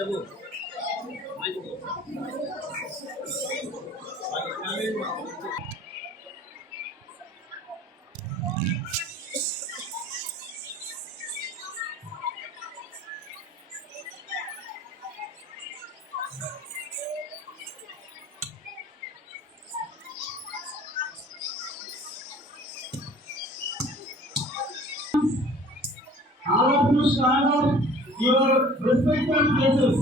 All of you stand up your respective places.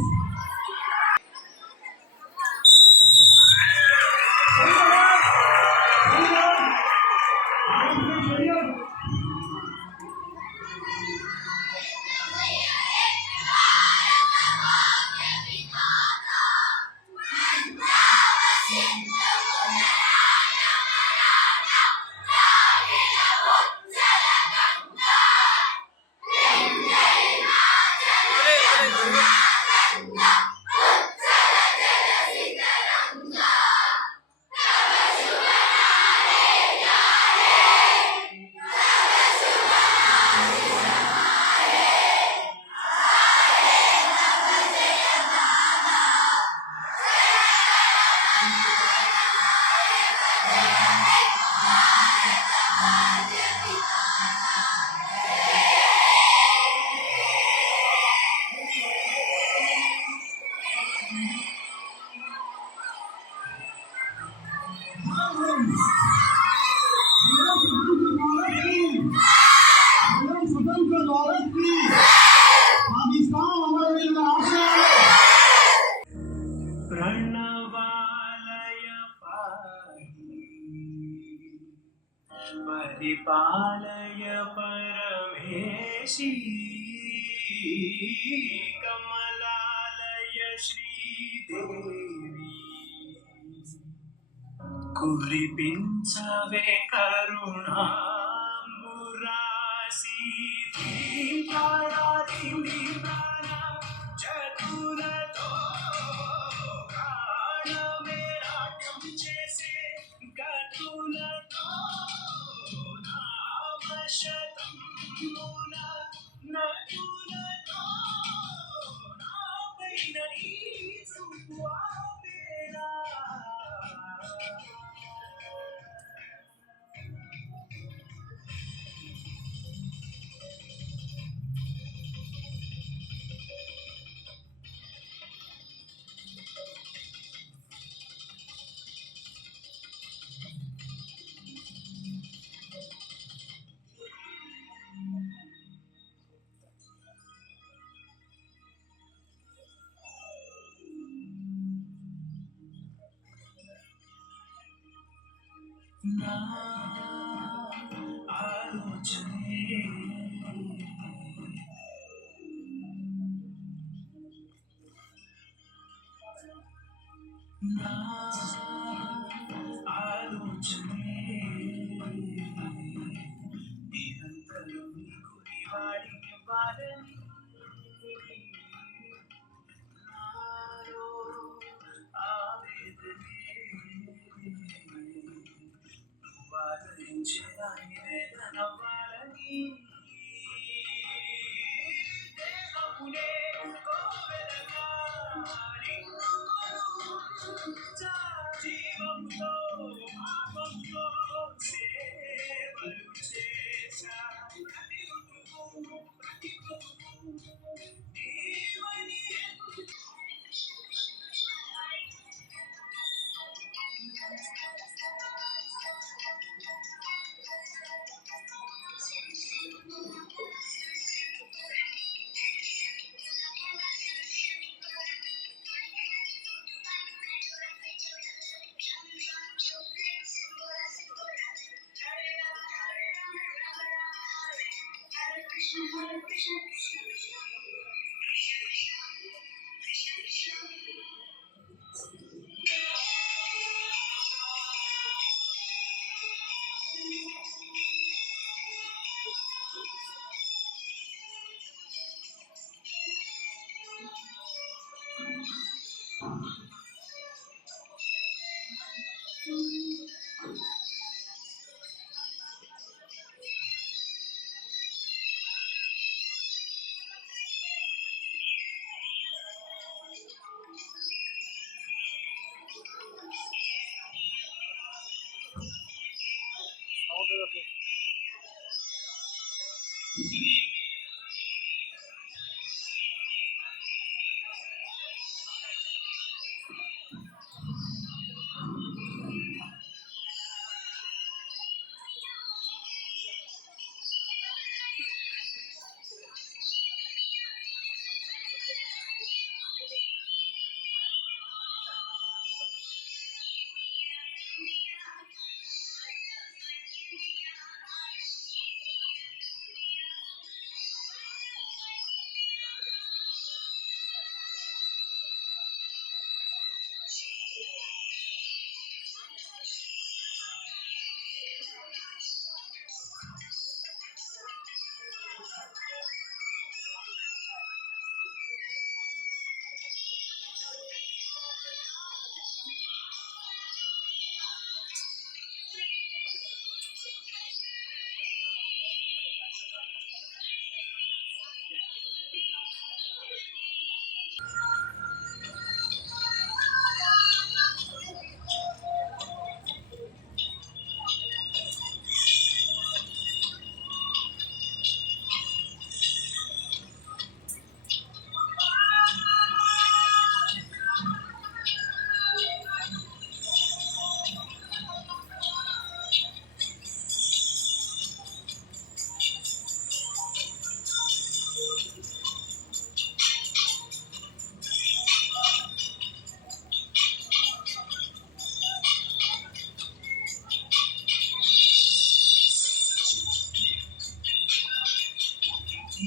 परिपालय परमेशी कमलालय श्रीदेवी कुरिपिंचवे करुणांबुरासी దీపారాధి ప్రాణ చతురతో ప్రాణమే నాట్యం చేసే గతులతో నామశతం మూల నటులతో నాపైన నీ చూపు ఆపేలా నా ఆలోచనే నా ఆలోచనే నిరంతరం గురి వాడికి వాడని నాలో ఆవేదనే ఆదరించిన నివేదన వాలని దేహమునే కోవెలగా జీవంతో భావంతో సేవలు చేశా ప్రతి ఋతువు ప్రతి నీవని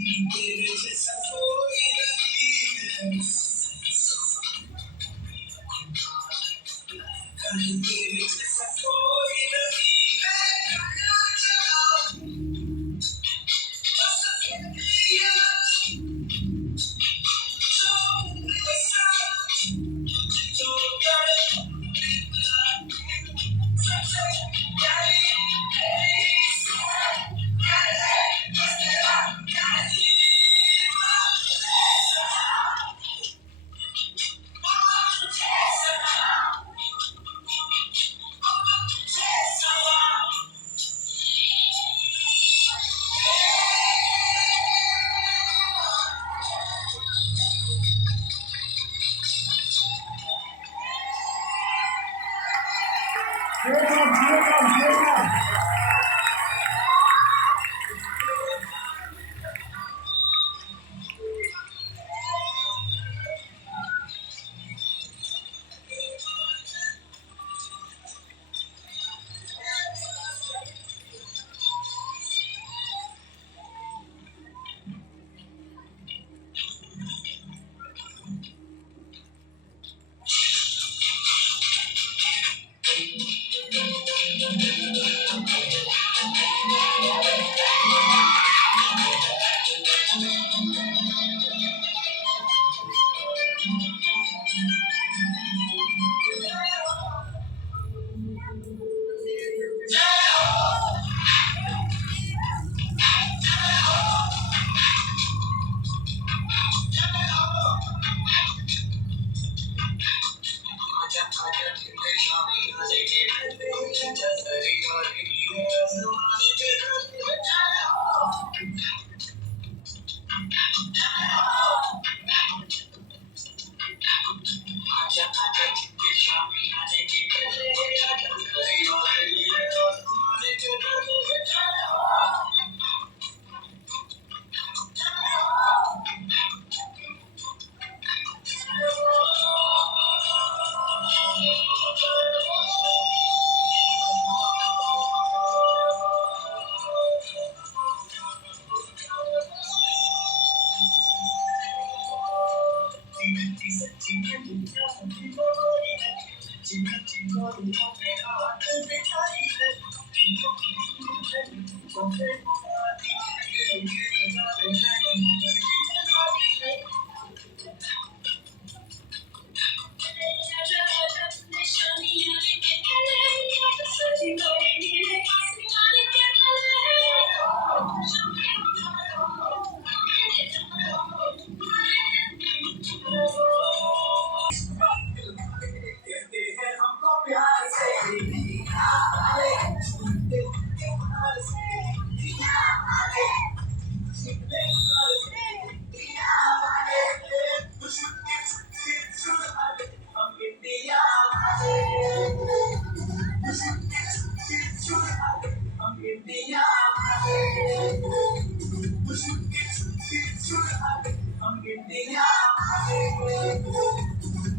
जैसा कोई नहीं है तेरे जैसा कोई नहीं है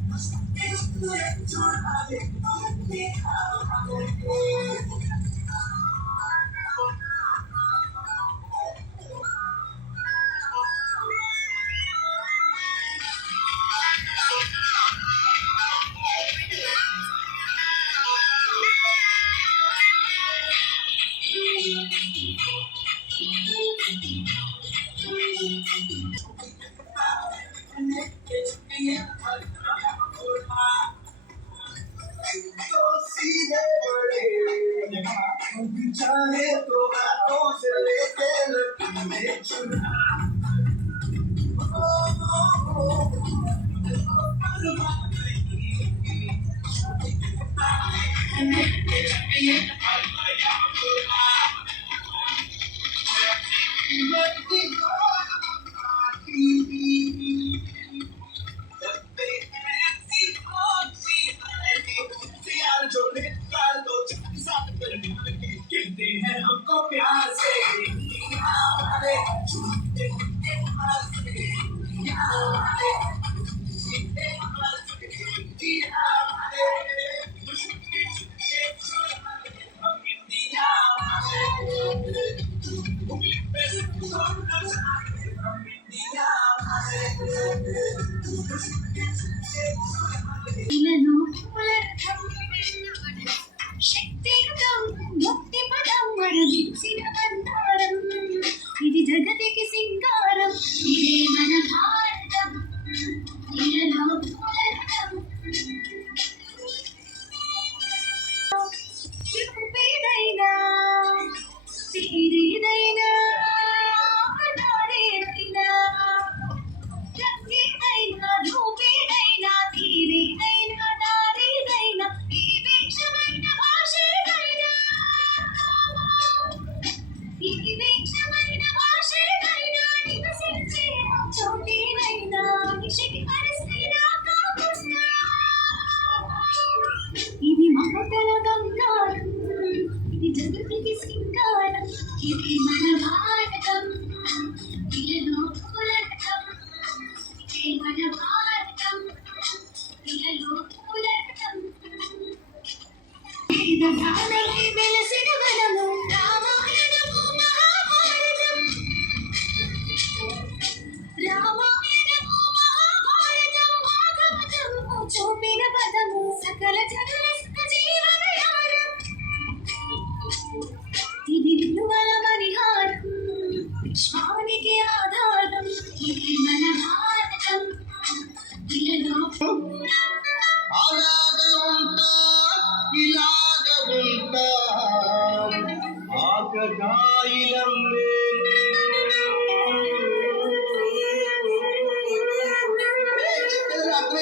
बस तेरी जो करे चाहे तो बातों से लेके लकीरें चुरा कहते हैं हमको प्यार से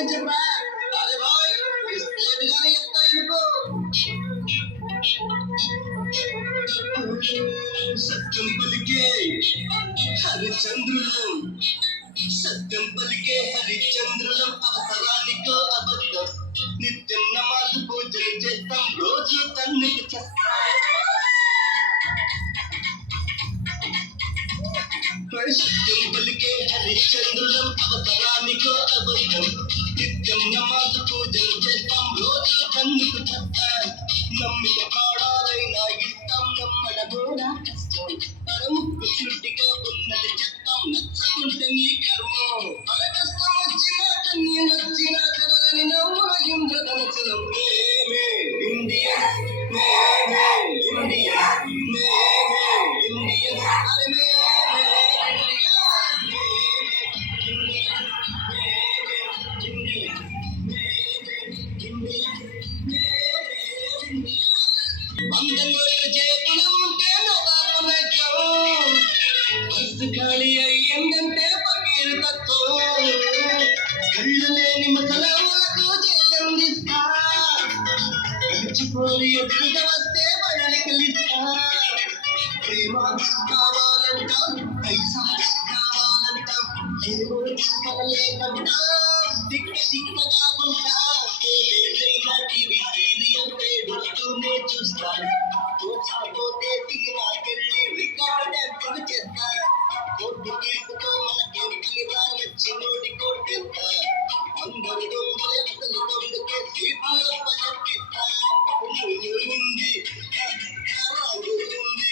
అని చెప్పా. అరే బాయ్ లేదుగానే చెప్తా ఎందుకు. సత్యం పలికే హరిచంద్రులం, సత్యం పలికే హరిచంద్రులం, అవసరానికో అబద్ధం నిత్యం నమాజు పూజలు చేస్తాం, రోజు తన్నుకు సత్యం పలికే హరిచంద్రులం, అవసరానికో అబద్ధం నిత్యం నమాజు పూజలు చేస్తాం, రోజు తన్నుకు చెప్తాం, నమ్మిక ప్రాణాలైనా ఇస్తాం, నమ్మడమోనా కష్టం, పరముక్కు చుట్టిగా ఉన్నది చెప్తాం, నచ్చకుంటే నీ కర్మం, మన కష్టం వచ్చినా కన్నీ నచ్చినా కదలని నమ్ముల ఇంద్రధనసులం, మేమే ఇండియన్, మేమే ఇండియన్, మేమే ఇండియన్, అరే మేమే అందంలో జేబులు ఉంటే నవాబు లెక్కం, బస్సు ఖాళీ అయ్యిందంటే పకీరు తత్వం, కళ్ళు లేని ముసలమ్మలకు జయందిస్తా, మర్చిపోయి ఎదురుగా వస్తే బయలుకిలిస్తా, ప్రేమ కావాలంటాం, పైసా కావాలంటాం, ఏమో పగలేకంటాం, తిక్క తిక్కగా ఉంటాం, ఏదైనా టీవీ సీరియల్ పేడుస్తూనే చూస్తాం, తోచకపోతే దిగినాకెళ్ళి రికార్డ్ ఎంపిక చేస్తాం, కోర్టు తీర్పుతో మనకేం కలిగా నచ్చినోడి కోర్టెంత, అందరు దొంగలే అసలు దొంగకే సీపులో పలకిస్తా, ఉంది రంగు ఉంది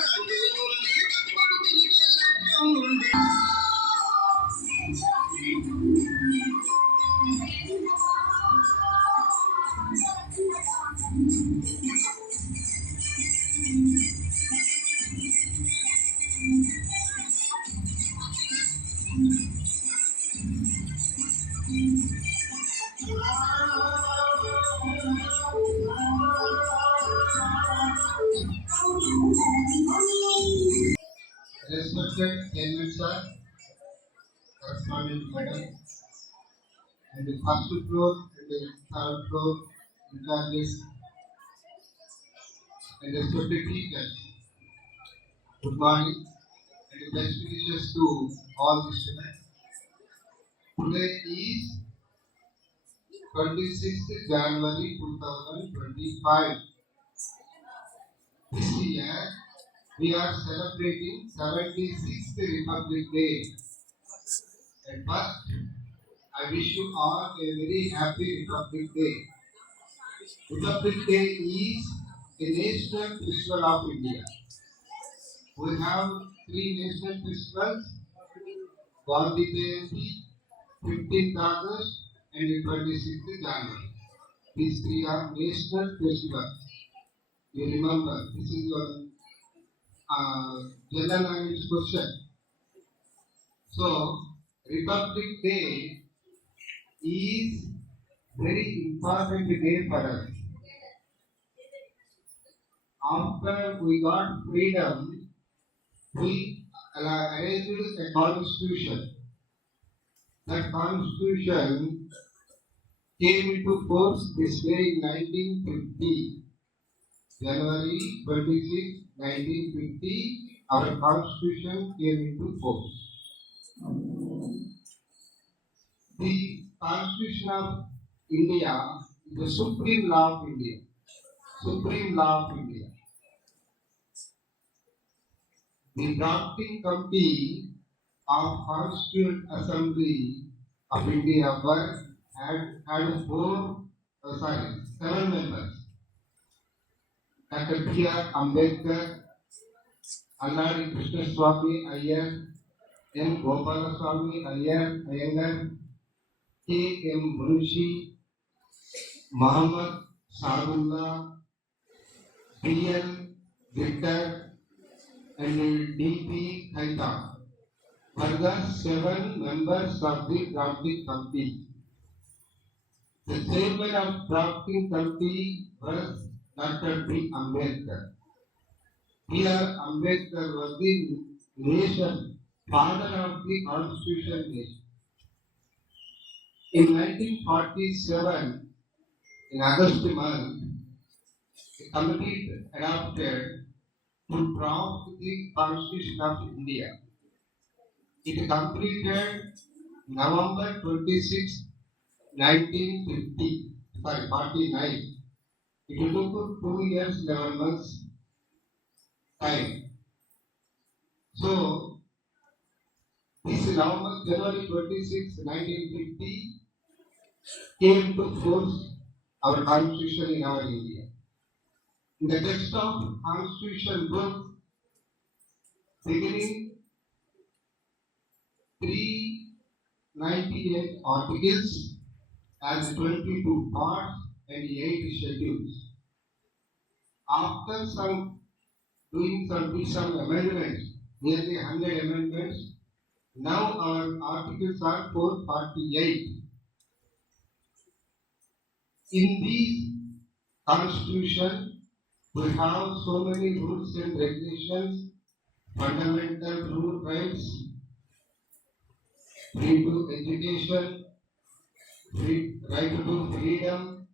రంగు ఉంది తప్పకు తిరిగే లక్ష్యం ఉంది. Respected chairman sir, correspondent madam, and the first floor and the third floor in-charges, and respected teachers, good morning and the best wishes to all the students. Today is 26th January 2025. This year we are celebrating 76th Republic Day. And first, I wish you all a very happy Republic Day. Republic Day is a national festival of India. We have three national festivals: Gandhi Jayanti, 15th August, and 26th January. These three are national festivals. You remember, this is your general language question. So, Republic Day is very important day for us. After we got freedom, we arranged a constitution. That constitution came into force this day in 1950. January 26, 1950, our constitution came into force. The Constitution of India is the supreme law of India. Supreme law of India. The drafting committee of Constituent Assembly of India had 7 members. Dr. B.R. Ambedkar, Alladi Krishnaswamy Iyer, N. Gopalaswamy Iyengar, K. M. Munshi, Muhammad Sadullah, B.L. Victor, and D.P. Khaita were the 7 members of the drafting committee. The chairman of drafting committee was Dr. B. Ambedkar. Here, Ambedkar was the nation, father of the Constitution nation. In 1947, in August month, a committee adopted to draft the Constitution of India. It completed November 26, 49. It took 2 years, 11 months time. So, this January 26, 1950 came to force our Constitution in our India. In the text of Constitution book, beginning 398 articles as 22 parts and 8 schedules. After doing some amendments, nearly 100 amendments, now our articles are 448. In this Constitution, we have so many rules and regulations, fundamental rights, free to education, right to freedom,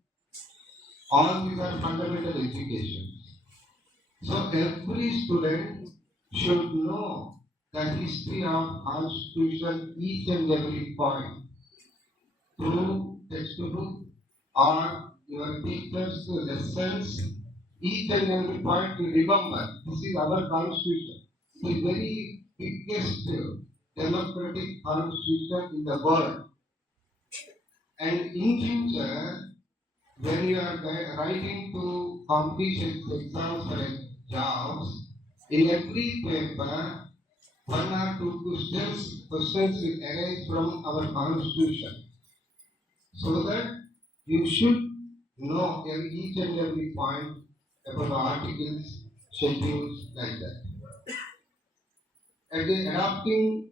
all these are fundamental education. So every student should know the history of Constitution, each and every point, through textbook or your teachers' lessons, each and every point to remember. This is our Constitution. The very biggest democratic Constitution in the world. And in future, when you are writing to competition exams for jobs, in every paper, 1 or 2 questions will arise from our Constitution. So that you should know each and every point about the articles, schedules, like that. At the adopting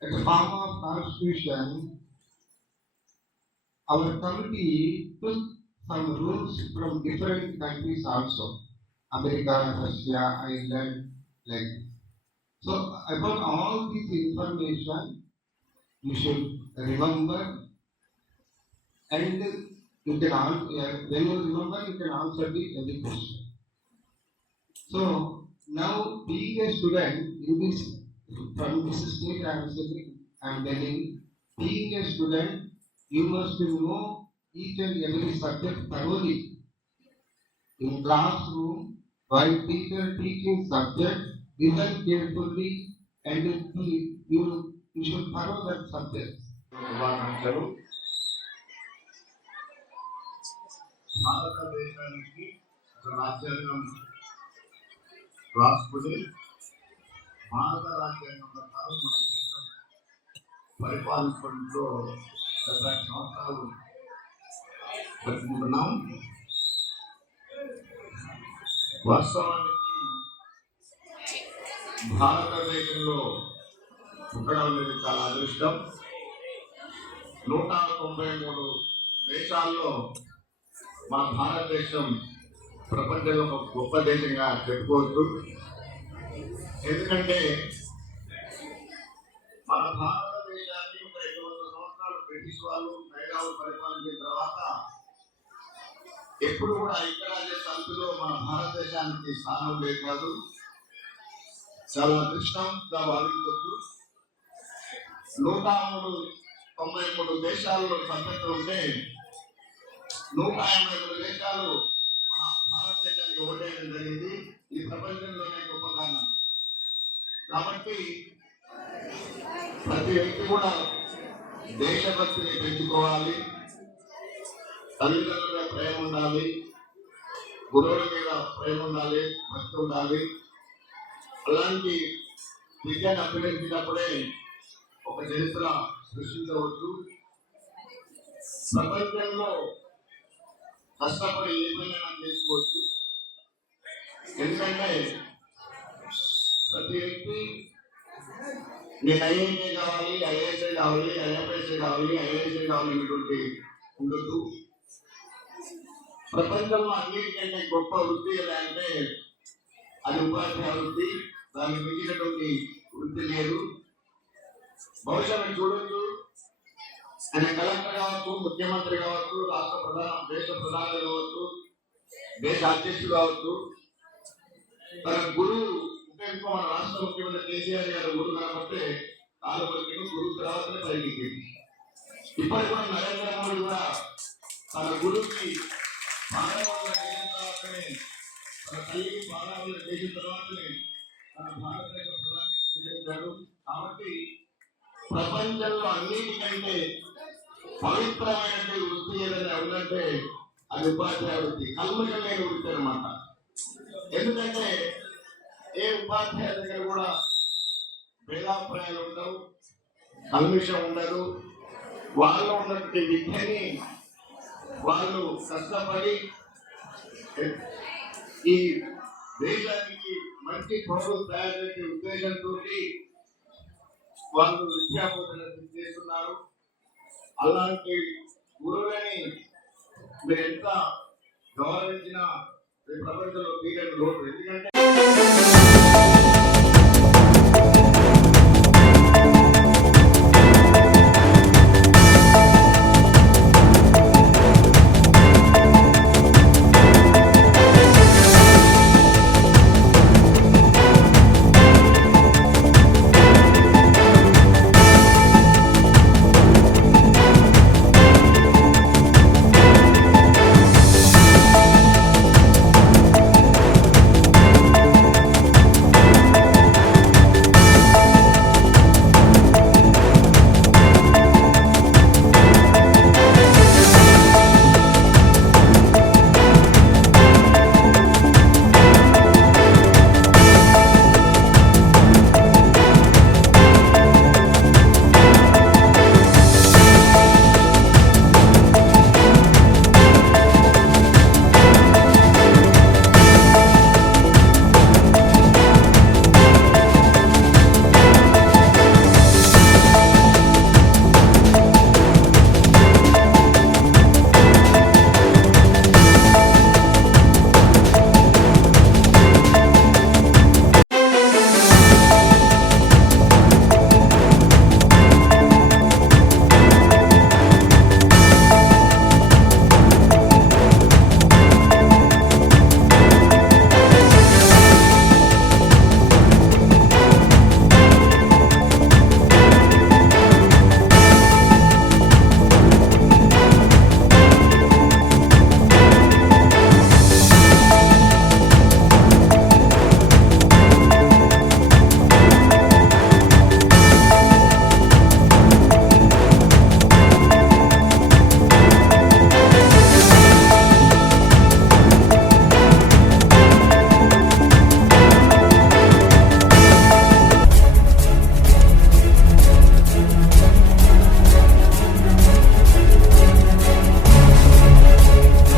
at the form of Constitution, our committee took some rules from different countries also, America, Russia, Ireland, like. So about all this information, you should remember, and you can answer. When you remember, you can answer every question. So now, being a student in this, from this state I am telling, being a student, you must know each and every subject thoroughly. In classroom, while teacher teaching subject, listen carefully, and you should follow that subject. భారతదేశానికి రాజ్యాంగం రాసుకుని భారత రాజ్యాంగం ప్రకారం మన దేశం పరిపాలించడంలో 70 సంవత్సరాలు జరుపుకుంటున్నాం. వాస్తవానికి భారతదేశంలో పుట్టడం అనేది చాలా అదృష్టం. 193 దేశాల్లో మన భారతదేశం ప్రపంచంలో ఒక గొప్ప దేశంగా చెప్పుకోవచ్చు. ఎందుకంటే మన భారతదేశాన్ని ఒక 200 సంవత్సరాలు బ్రిటిష్ వాళ్ళు నైరాలు పరిపాలించిన తర్వాత ఎప్పుడు కూడా ఐక్యరాజ్య సమితిలో మన భారతదేశానికి స్థానం లేదు కాదు. చాలా అదృష్టంగా భావించవచ్చు. 193 దేశాల్లో సభ్యత్వం ఉంటే 183 దేశాలు మన భారతదేశానికి ఓటేయడం జరిగింది. ఈ ప్రపంచంలోనే గొప్ప కారణం. కాబట్టి ప్రతి వ్యక్తి కూడా దేశభక్తిని పెంచుకోవాలి, తల్లిదండ్రుల మీద ప్రేమ ఉండాలి, గురువుల మీద ప్రేమ ఉండాలి, భక్తి ఉండాలి. అలాంటి విద్యను అభ్యసించినప్పుడే ఒక చరిత్ర సృష్టించవచ్చు. ప్రపంచంలో కష్టపడి ఏమైనా చేసుకోవచ్చు. ఎందుకంటే ప్రతి వ్యక్తి నేను ఐఐఏ కావాలి, ఐఏఎస్ఐ కావాలి, ఐఎఫ్ఎస్ఐ కావాలి, ఐఐఎస్ఐ కావాలి అనేటువంటి ఉండదు. ప్రపంచంలో అన్నిటికంటే గొప్ప వృత్తి అంటే అది ఉపాధ్యాయ వృత్తి. దానికి మించినటువంటి వృత్తి లేదు. బహుశా మీరు చూడొచ్చు, ఆయన కలెక్టర్ కావచ్చు, ముఖ్యమంత్రి కావచ్చు, దేశ ప్రధాని కావచ్చు, దేశ అధ్యక్షుడు కావచ్చు, తన గురువు ఉపయోగించుకో మన రాష్ట్ర ముఖ్యమంత్రి కేసీఆర్ గారు గురువు కనబడితే కాలు పలికిన గురువు తర్వాతనే పైకి. ఇప్పటికి కూడా నరేంద్ర మోడీ కూడా తన గురువుకి పాదయాత్ర చేసిన తర్వాతనే, తన తల్లికి పాదయాత్ర చేసిన తర్వాతనే తన భారతదేశ ప్రధాని చేశాడు. కాబట్టి ప్రపంచంలో అన్నిటికంటే పవిత్రమైనటువంటి వృత్తి ఏదైనా ఉందంటే అది ఉపాధ్యాయ వృత్తి, కల్మషం లేని వృత్తి అనమాట. ఎందుకంటే ఏ ఉపాధ్యాయ దగ్గర కూడా భేదాభిప్రాయాలు ఉండవు, కల్మషం ఉండదు. వాళ్ళు ఉన్నటువంటి విద్యని వాళ్ళు కష్టపడి ఈ దేశానికి మంచి పౌరులు తయారు చేసే ఉద్దేశంతో వాళ్ళు విద్యాబోధన చేస్తున్నారు. అలాంటి గురువులని మీరు ఎంత గౌరవించినా ప్రపంచంలో తీరని లోటు. ఎందుకంటే